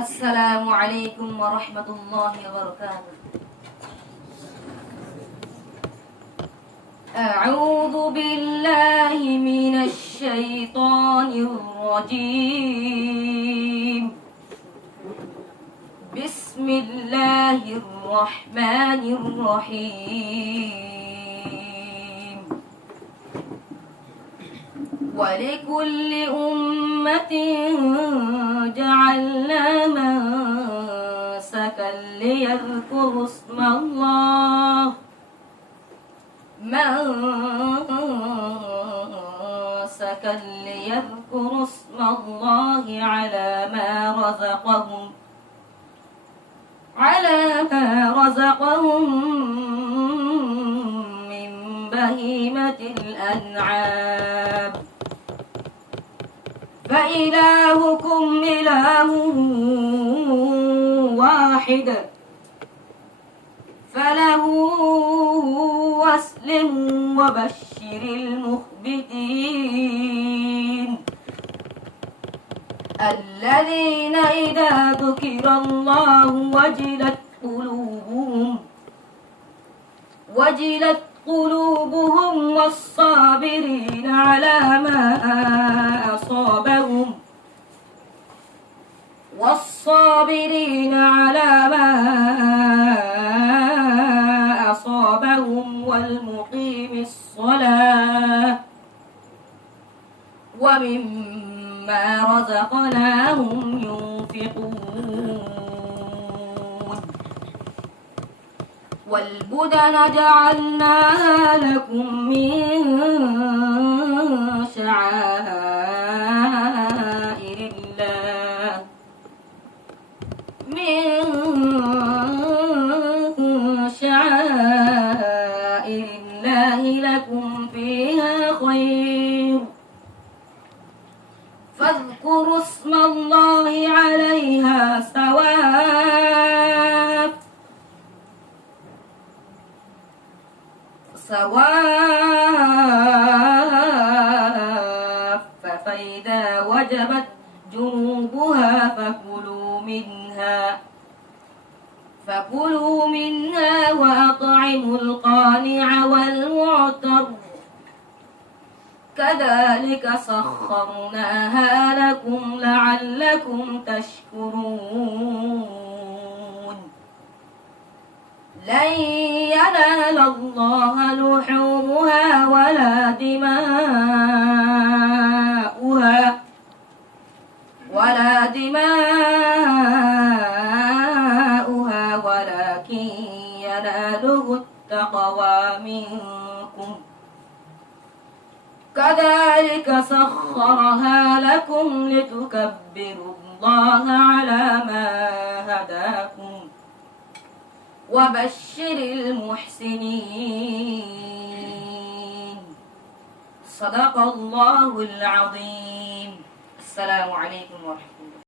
السلام عليكم ورحمة الله وبركاته. أعوذ بالله من الشيطان الرجيم. بسم الله الرحمن الرحيم. ولكل أمة جعلنا منسكا ليذكروا اسم الله على ما رزقهم من بهيمة الأنعام. فإلهكم إله واحد فله واسلموا وبشر المخبتين الذين إذا ذكر الله وجلت قلوبهم والصابرين على ما أصابهم والمقيم الصلاة ومما رزقناهم ينفقون. والبدن جعلناها لكم من شعائر الله لكم فيها خير فاذكروا اسم الله عليها صواف فإذا وجبت جنوبها فكلوا منها وأطعموا القانع والمعتر كذلك سخرناها لكم لعلكم تشكرون. لن ينال الله لحومها ولا دماؤها ولكن يناله التقوى منكم. كذلك سخرها لكم لتكبروا الله على ما هداكم وبشر المحسنين. صدق الله العظيم. السلام عليكم ورحمة الله.